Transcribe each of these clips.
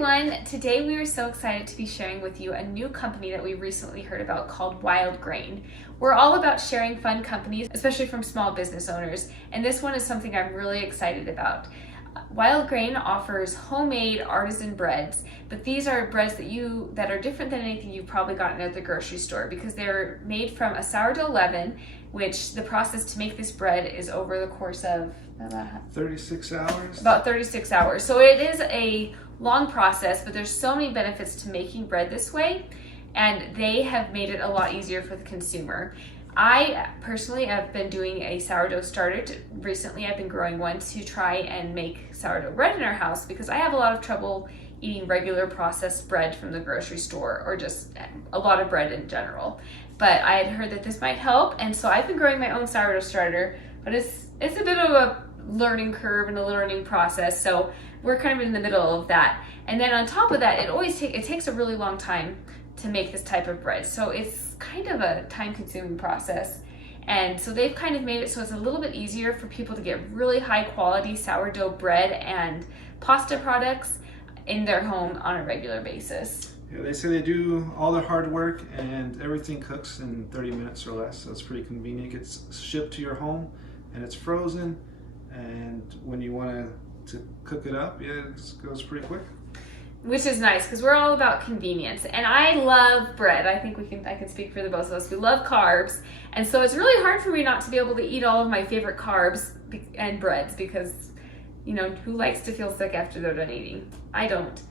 everyone! Today we are so excited to be sharing with you a new company that we recently heard about called Wildgrain. We're all about sharing fun companies, especially from small business owners, and this one is something I'm really excited about. Wildgrain offers homemade artisan breads, but these are breads that are different than anything you've probably gotten at the grocery store because they're made from a sourdough leaven, which the process to make this bread is over the course of 36 hours. About 36 hours. So it is a long process, but there's so many benefits to making bread this way, and they have made it a lot easier for the consumer. I personally have been doing a sourdough starter. Recently I've been growing one to try and make sourdough bread in our house because I have a lot of trouble eating regular processed bread from the grocery store, or just a lot of bread in general. But I had heard that this might help, and so I've been growing my own sourdough starter, but it's a bit of a learning curve and a learning process, so we're kind of in the middle of that. And then on top of that, it takes a really long time to make this type of bread, so it's kind of a time-consuming process. And so they've kind of made it so it's a little bit easier for people to get really high-quality sourdough bread and pasta products in their home on a regular basis. Yeah, they say they do all their hard work and everything cooks in 30 minutes or less, so it's pretty convenient. It gets shipped to your home and it's frozen, and when you want to cook it up, yeah, it goes pretty quick. Which is nice because we're all about convenience, and I love bread. I think I can speak for the both of us. We love carbs, and so it's really hard for me not to be able to eat all of my favorite carbs and breads because, you know, who likes to feel sick after they're done eating? I don't,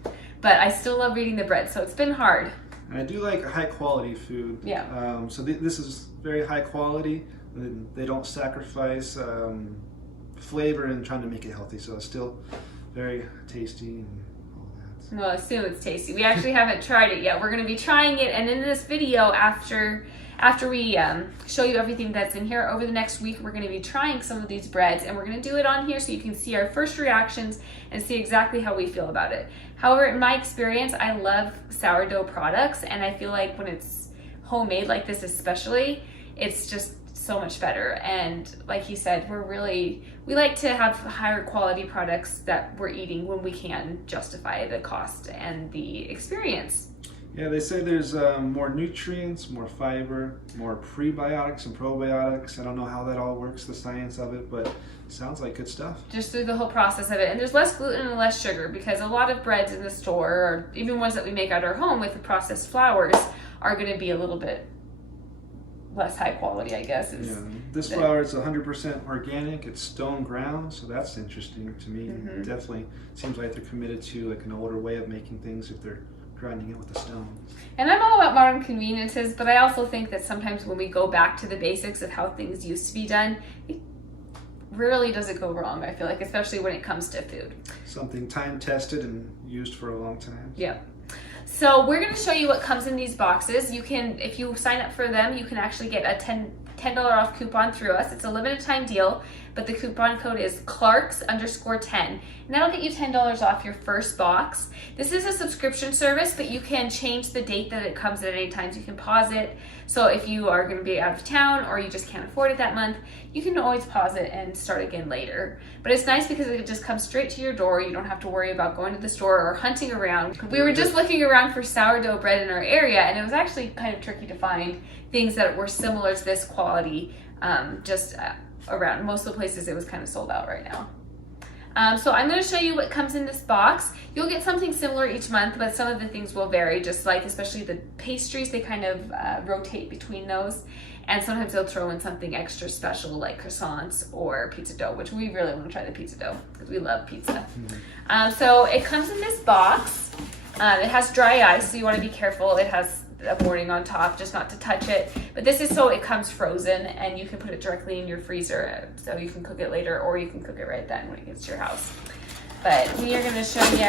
but I still love eating the bread, so it's been hard. And I do like high quality food. Yeah. So this is very high quality. They don't sacrifice flavor in trying to make it healthy, so it's still very tasty and all that. Well, I assume it's tasty. We actually haven't tried it yet. We're going to be trying it, and in this video, after we show you everything that's in here, over the next week, we're going to be trying some of these breads, and we're going to do it on here so you can see our first reactions and see exactly how we feel about it. However, in my experience, I love sourdough products, and I feel like when it's homemade like this especially, it's just so much better. And like he said, we like to have higher quality products that we're eating when we can justify the cost and the experience. Yeah, they say there's more nutrients, more fiber, more prebiotics and probiotics. I don't know how that all works, the science of it, but it sounds like good stuff. Just through the whole process of it. And there's less gluten and less sugar because a lot of breads in the store, or even ones that we make at our home with the processed flours, are going to be a little bit less high quality, I guess. Yeah, this flour is 100% organic. It's stone ground, so that's interesting to me. Mm-hmm. Definitely seems like they're committed to like an older way of making things if they're grinding it with a stone. And I'm all about modern conveniences, but I also think that sometimes when we go back to the basics of how things used to be done, it rarely does it go wrong, I feel like, especially when it comes to food. Something time tested and used for a long time. Yeah. So we're going to show you what comes in these boxes. You can, if you sign up for them, you can actually get a $10 off coupon through us. It's a limited time deal, but the coupon code is Clarks_10, and that'll get you $10 off your first box. This is a subscription service, but you can change the date that it comes at any time. So you can pause it. So if you are going to be out of town or you just can't afford it that month, you can always pause it and start again later. But it's nice because it just comes straight to your door. You don't have to worry about going to the store or hunting around. We were just looking around for sourdough bread in our area, and it was actually kind of tricky to find things that were similar to this quality around. Most of the places it was kind of sold out right now. So I'm going to show you what comes in this box. You'll get something similar each month, but some of the things will vary, just like especially the pastries, they kind of rotate between those. And sometimes they'll throw in something extra special like croissants or pizza dough, which we really want to try the pizza dough because we love pizza. Mm-hmm. So it comes in this box. It has dry ice, so you want to be careful. It has a warning on top just not to touch it, but this is so it comes frozen and you can put it directly in your freezer so you can cook it later, or you can cook it right then when it gets to your house. But we are going to show you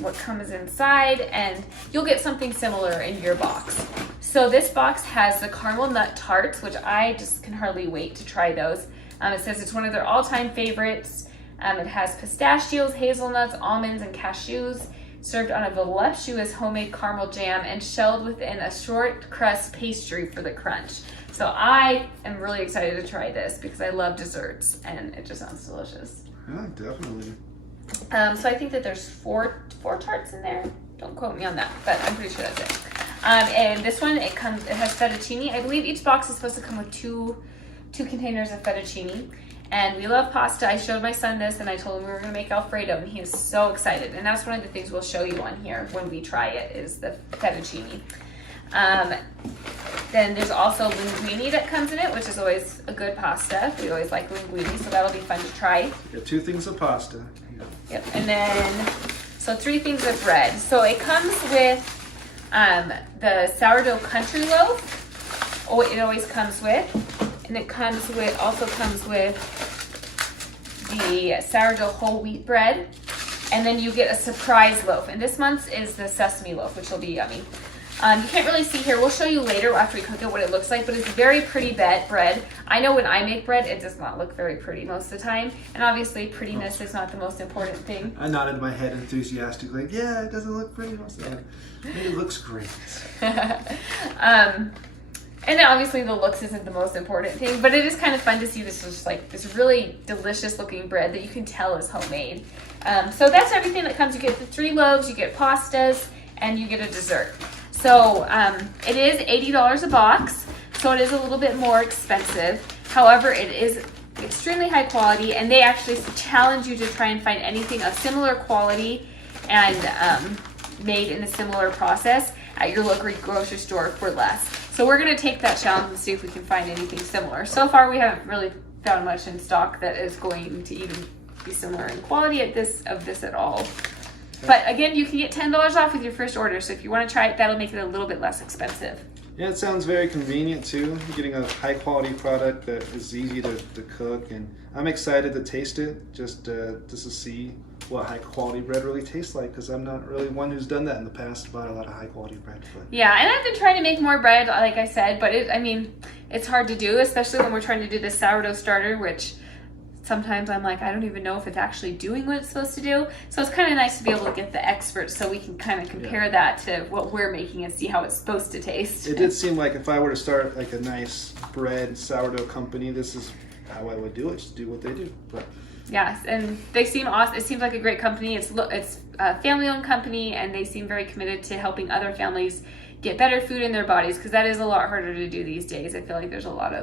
what comes inside, and you'll get something similar in your box. So this box has the caramel nut tarts, which I just can hardly wait to try those. It says it's one of their all-time favorites. It has pistachios, hazelnuts, almonds, and cashews, served on a voluptuous homemade caramel jam and shelled within a short crust pastry for the crunch. So I am really excited to try this because I love desserts and it just sounds delicious. Yeah, definitely. So I think that there's four tarts in there. Don't quote me on that, but I'm pretty sure that's it. And this one, it has fettuccine. I believe each box is supposed to come with two containers of fettuccine. And we love pasta. I showed my son this and I told him we were gonna make Alfredo and he is so excited. And that's one of the things we'll show you on here when we try it is the fettuccine. Then there's also linguine that comes in it, which is always a good pasta. We always like linguine, so that'll be fun to try. Got 2 things of pasta. Yep, and then, so 3 things of bread. So it comes with the sourdough country loaf. Oh, it always comes with. And it also comes with the sourdough whole wheat bread. And then you get a surprise loaf. And this month's is the sesame loaf, which will be yummy. You can't really see here. We'll show you later after we cook it what it looks like, but it's very pretty bread. I know when I make bread, it does not look very pretty most of the time. And obviously, prettiness is not the most important thing. I nodded my head enthusiastically, like, yeah, it doesn't look pretty most of the time. It looks great. And then obviously the looks isn't the most important thing, but it is kind of fun to see this just like this really delicious looking bread that you can tell is homemade. So that's everything that comes. You get the 3 loaves, you get pastas, and you get a dessert. So it is $80 a box, so it is a little bit more expensive. However, it is extremely high quality, and they actually challenge you to try and find anything of similar quality and made in a similar process at your local grocery store for less. So we're going to take that challenge and see if we can find anything similar. So far, we haven't really found much in stock that is going to even be similar in quality of this at all. But again, you can get $10 off with your first order. So if you want to try it, that'll make it a little bit less expensive. Yeah, it sounds very convenient too. You're getting a high quality product that is easy to cook, and I'm excited to taste it just to see what high quality bread really tastes like, because I'm not really one who's done that in the past, bought a lot of high quality bread. But yeah, and I've been trying to make more bread, like I said, but it's hard to do, especially when we're trying to do the sourdough starter, which sometimes I'm like, I don't even know if it's actually doing what it's supposed to do. So it's kind of nice to be able to get the experts so we can kind of compare that to what we're making and see how it's supposed to taste. It did seem like if I were to start like a nice bread sourdough company, this is how I would do it, just do what they do. But yes, and they seem awesome. It seems like a great company. It's a family-owned company, and they seem very committed to helping other families get better food in their bodies, because that is a lot harder to do these days. I feel like there's a lot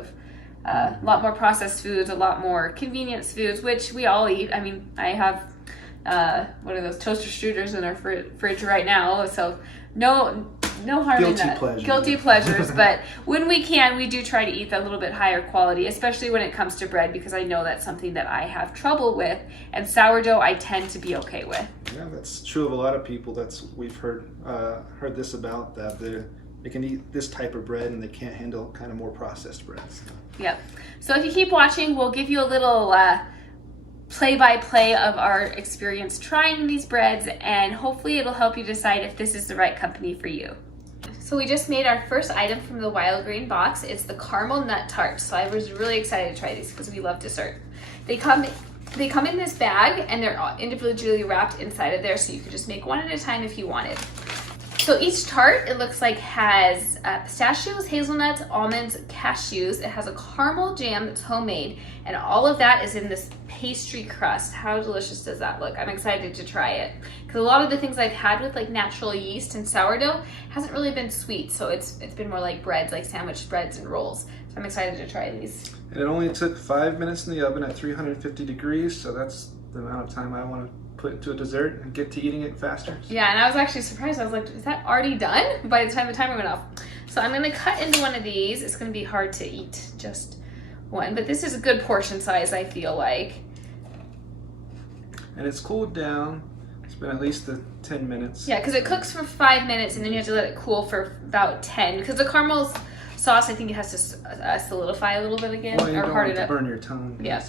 more processed foods, a lot more convenience foods, which we all eat. I mean, I have one of those toaster strudels in our fridge right now, so no harm in that. Guilty pleasures. But when we can, we do try to eat a little bit higher quality, especially when it comes to bread, because I know that's something that I have trouble with, and sourdough I tend to be okay with. Yeah, that's true of a lot of people. We've heard this about that they can eat this type of bread and they can't handle kind of more processed breads. Yep. So if you keep watching, we'll give you a little play-by-play of our experience trying these breads, and hopefully it'll help you decide if this is the right company for you. So we just made our first item from the Wildgrain box. It's the caramel nut tart. So I was really excited to try these because we love dessert. They come in this bag, and they're individually wrapped inside of there, so you could just make one at a time if you wanted. So each tart, it looks like, has pistachios, hazelnuts, almonds, cashews. It has a caramel jam that's homemade, and all of that is in this pastry crust. How delicious does that look? I'm excited to try it, because a lot of the things I've had with like natural yeast and sourdough hasn't really been sweet, so it's been more like breads, like sandwich breads and rolls. So I'm excited to try these. And it only took 5 minutes in the oven at 350 degrees, so that's the amount of time I want to put into a dessert and get to eating it faster. Yeah, and I was actually surprised. I was like, is that already done by the time the timer went off? So I'm gonna cut into one of these. It's gonna be hard to eat just one, but this is a good portion size, I feel like. And it's cooled down. It's been at least 10 minutes. Yeah, because it cooks for 5 minutes and then you have to let it cool for about 10. Because the caramel sauce, I think it has to solidify a little bit again, well, you or don't harden want it up. To burn your tongue. Yeah.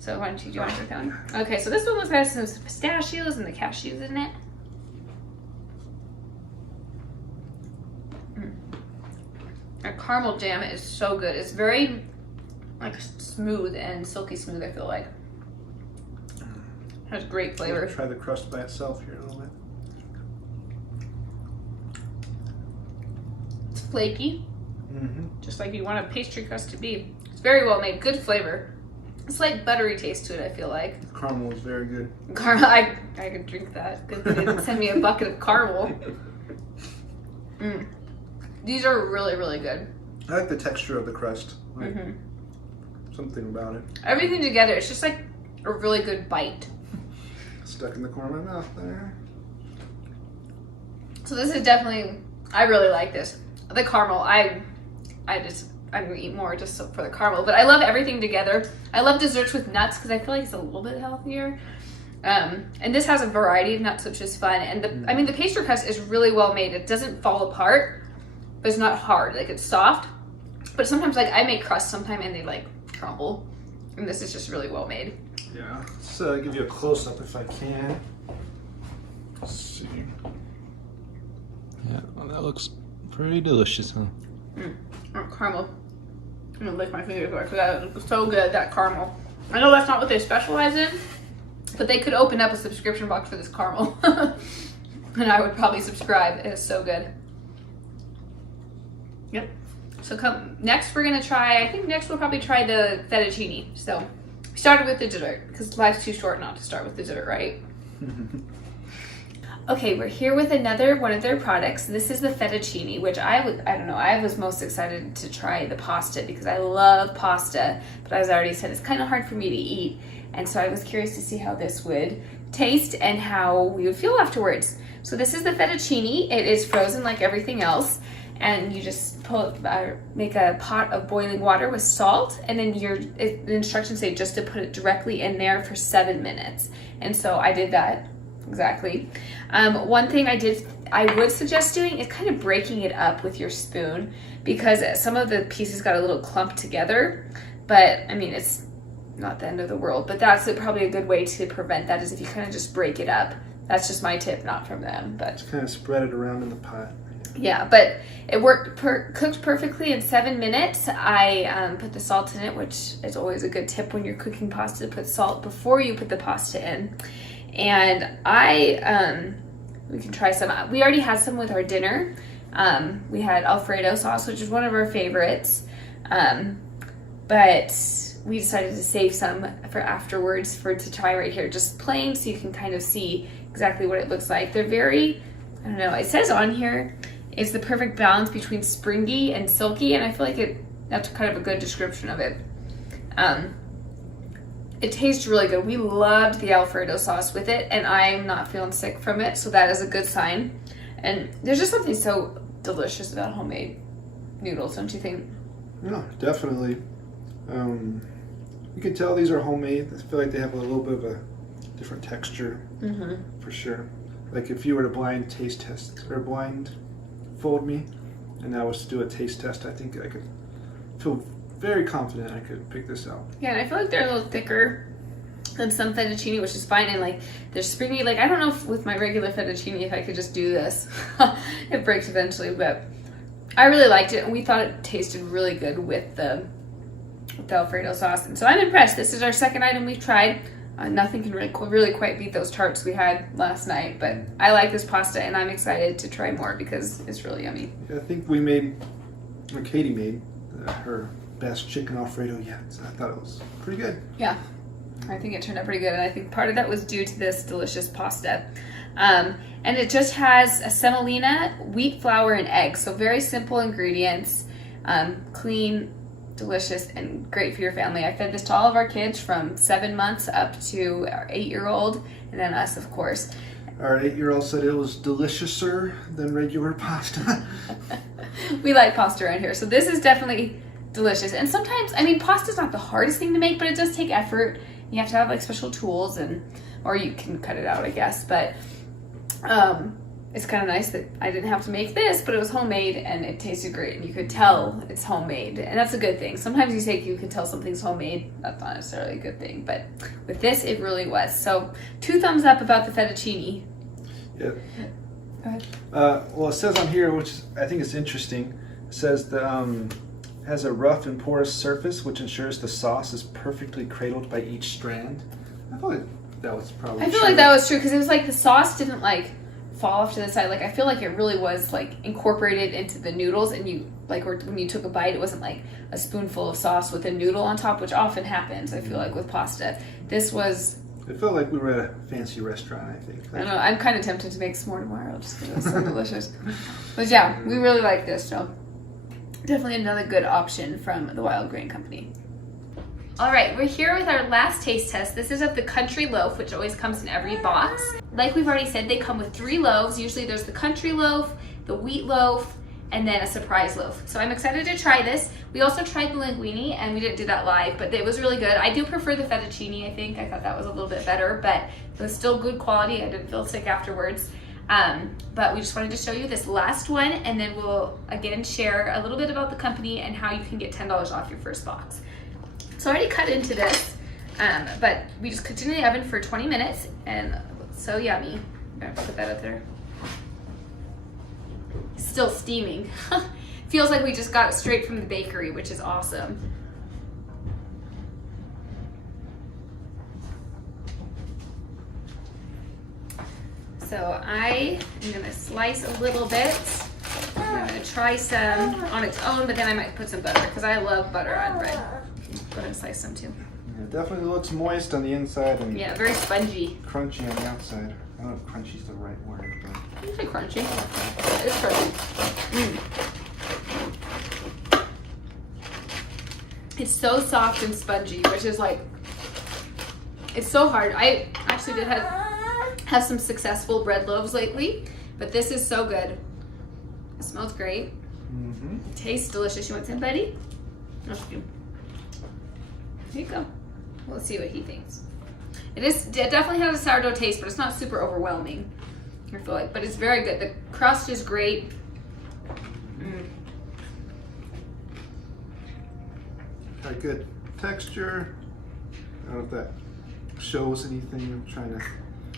So why don't you want to take that one? Okay, so this one looks like some pistachios and the cashews in it. Our caramel jam is so good. It's very like smooth and silky smooth, I feel like. It has great flavor. Try the crust by itself here a little bit. It's flaky, just like you want a pastry crust to be. It's very well made, good flavor. slight buttery taste to it, I feel like. The caramel is very good. Caramel, I could drink that. Good thing they didn't send me a bucket of caramel. These are really, really good. I like the texture of the crust. Like, something about it. Everything together, it's just like a really good bite. Stuck in the corner of my mouth there. So this is definitely, I really like this. The caramel, I'm gonna eat more just for the caramel, but I love everything together. I love desserts with nuts because I feel like it's a little bit healthier. And this has a variety of nuts, which is fun. And the pastry crust is really well made. It doesn't fall apart, but it's not hard. Like, it's soft. But sometimes, like, I make crust sometime and they like crumble. And this is just really well made. Yeah. So I'll give you a close up if I can. Let's see. Yeah, well, that looks pretty delicious, huh? Caramel. I'm gonna lick my fingers because that looks so good, that caramel. I know that's not what they specialize in, but they could open up a subscription box for this caramel. And I would probably subscribe. It is so good. Yep. So next we're gonna try, I think next we'll probably try the fettuccine. So we started with the dessert because life's too short not to start with dessert, right? Okay, we're here with another one of their products. This is the fettuccine, which I was most excited to try the pasta because I love pasta, but as I already said, it's kind of hard for me to eat. And so I was curious to see how this would taste and how we would feel afterwards. So this is the fettuccine. It is frozen like everything else. And you just make a pot of boiling water with salt, and then the instructions say just to put it directly in there for 7 minutes. And so I did that. Exactly. One thing I would suggest doing is kind of breaking it up with your spoon because some of the pieces got a little clumped together, but I mean, it's not the end of the world, but that's probably a good way to prevent that is if you kind of just break it up. That's just my tip, not from them, but just kind of spread it around in the pot. Yeah, but it cooked perfectly in 7 minutes. I put the salt in it, which is always a good tip when you're cooking pasta, to put salt before you put the pasta in. And we can try some. We already had some with our dinner. We had Alfredo sauce, which is one of our favorites. But we decided to save some for afterwards to try right here, just plain, so you can kind of see exactly what it looks like. They're very, I don't know, it says on here, it's the perfect balance between springy and silky, and I feel like that's kind of a good description of it. It tastes really good. We loved the Alfredo sauce with it, and I'm not feeling sick from it, so that is a good sign. And there's just something so delicious about homemade noodles, don't you think? Yeah, definitely. You can tell these are homemade. I feel like they have a little bit of a different texture, for sure. Like if you were to blind taste test or blindfold me, and I was to do a taste test, I think I could feel very confident I could pick this out. Yeah, and I feel like they're a little thicker than some fettuccine, which is fine. And like they're springy. Like I don't know if with my regular fettuccine if I could just do this. It breaks eventually, but I really liked it, and we thought it tasted really good with the Alfredo sauce. And so I'm impressed. This is our second item we've tried. Nothing can really quite beat those tarts we had last night, but I like this pasta, and I'm excited to try more because it's really yummy. Yeah, I think Katie made her best chicken Alfredo yet. So I thought it was pretty good. Yeah, I think it turned out pretty good, and I think part of that was due to this delicious pasta. And it just has a semolina, wheat flour, and eggs. So very simple ingredients, clean, delicious, and great for your family. I fed this to all of our kids from 7 months up to our 8-year-old, and then us, of course. Our 8-year-old said it was deliciouser than regular pasta. We like pasta around here, so this is definitely delicious. And sometimes, I mean, pasta's not the hardest thing to make, but it does take effort. You have to have like special tools, or you can cut it out, I guess. But it's kind of nice that I didn't have to make this, but it was homemade and it tasted great, and you could tell it's homemade, and that's a good thing. Sometimes you can tell something's homemade. That's not necessarily a good thing, but with this, it really was. So 2 thumbs up about the fettuccine. Yeah. Go ahead. Well, it says on here, which I think is interesting, it says the has a rough and porous surface, which ensures the sauce is perfectly cradled by each strand. I thought that was probably I feel like that was true because it was like the sauce didn't like fall off to the side. Like I feel like it really was like incorporated into the noodles, and you like when you took a bite, it wasn't like a spoonful of sauce with a noodle on top, which often happens. I feel like with pasta, this was. It felt like we were at a fancy restaurant. I think. I don't know. I'm kind of tempted to make some more tomorrow just because it was so delicious. But yeah, we really like this. So definitely another good option from the Wildgrain company. All right, we're here with our last taste test. This is of the country loaf, which always comes in every box. Like we've already said, they come with 3 loaves. Usually there's the country loaf, the wheat loaf, and then a surprise loaf. So I'm excited to try this. We also tried the linguine, and we didn't do that live, but it was really good. I do prefer the fettuccine, I think. I thought that was a little bit better, but it was still good quality. I didn't feel sick afterwards. But we just wanted to show you this last one, and then we'll again share a little bit about the company and how you can get $10 off your first box. So I already cut into this, but we just cooked it in the oven for 20 minutes, and it looks so yummy. I'm gonna put that up there. Still steaming. Feels like we just got it straight from the bakery, which is awesome. So I am gonna slice a little bit. I'm gonna try some on its own, but then I might put some butter because I love butter on bread. Go ahead and slice some too. Yeah, it definitely looks moist on the inside and Yeah, very spongy. crunchy on the outside. I don't know if crunchy is the right word, but It's like crunchy. It's crunchy. It's so soft and spongy, which is like, it's so hard. I actually did have some successful bread loaves lately, but this is so good. It smells great. It tastes delicious. You want some, buddy? Here you go. Let's see what he thinks. It definitely has a sourdough taste, but it's not super overwhelming, I feel like. But it's very good. The crust is great. got good texture. I don't know if that shows anything. I'm trying to.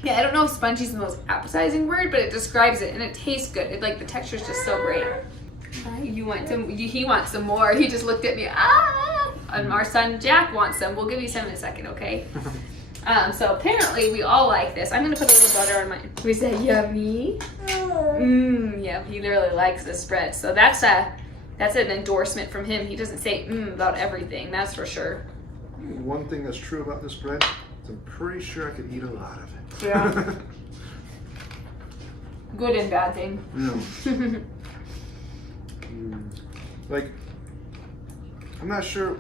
Yeah, I don't know if spongy is the most appetizing word, but it describes it, and it tastes good. It, like the texture is just so great. You want some? He wants some more. He just looked at me. And our son Jack wants some. We'll give you some in a second, okay? So apparently we all like this. I'm gonna put a little butter on mine. We say yummy. Yeah, he really likes this spread. So that's an endorsement from him. He doesn't say about everything. That's for sure. One thing that's true about this bread is I'm pretty sure I could eat a lot of it. Yeah. Good and bad thing. Yeah. Like, I'm not sure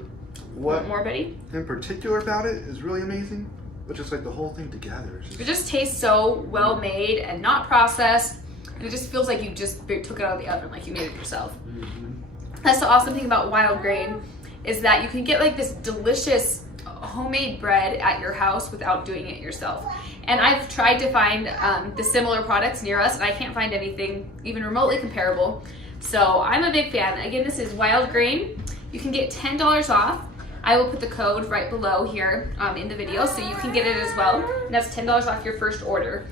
what more, buddy? in particular about it is really amazing, but just like the whole thing together. It just tastes so well made and not processed. And it just feels like you just took it out of the oven, like you made it yourself. That's the awesome thing about Wildgrain, is that you can get like this delicious homemade bread at your house without doing it yourself. And I've tried to find the similar products near us, and I can't find anything even remotely comparable. So I'm a big fan. Again, this is Wildgrain. You can get $10 off. I will put the code right below here in the video, so you can get it as well. And that's $10 off your first order.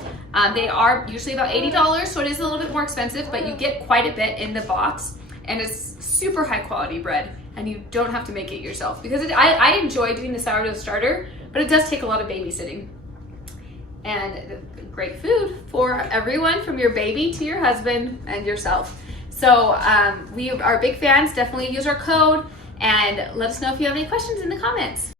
They are usually about $80, so it is a little bit more expensive, but you get quite a bit in the box, and it's super high quality bread, and you don't have to make it yourself. Because I enjoy doing the sourdough starter, but it does take a lot of babysitting. And great food for everyone, from your baby to your husband and yourself. So we are big fans. Definitely use our code, and let us know if you have any questions in the comments.